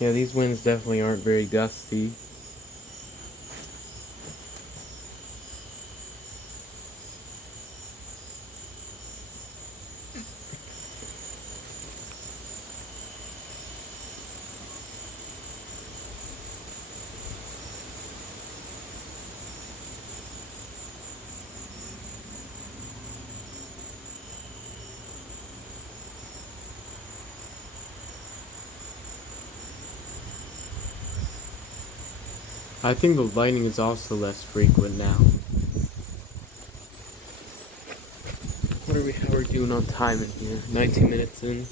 Yeah, these winds definitely aren't very gusty. I think the lightning is also less frequent now. How are we doing on time in here? 19 minutes in.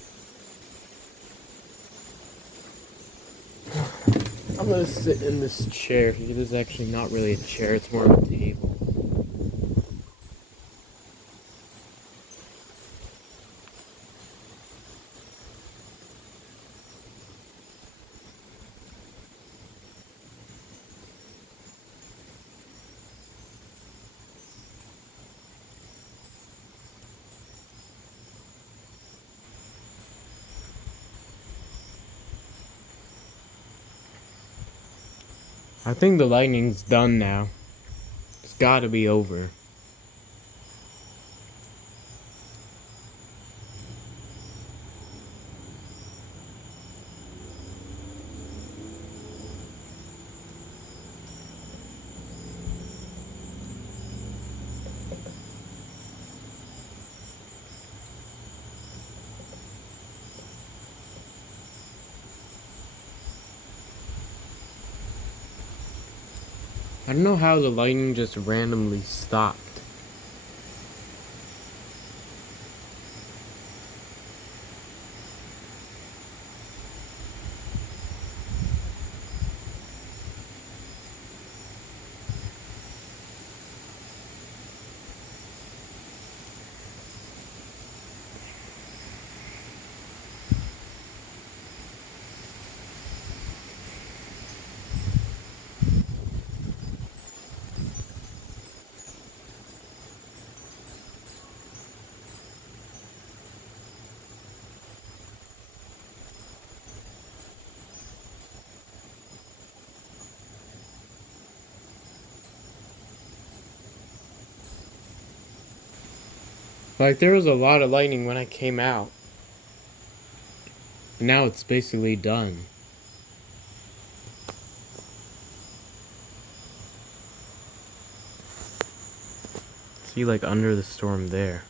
I'm gonna sit in this chair. It is actually not really a chair, it's more of a table. I think the lightning's done now. It's gotta be over. I don't know how the lightning just randomly stopped. Like, there was a lot of lightning when I came out. Now it's basically done. See, like, under the storm there.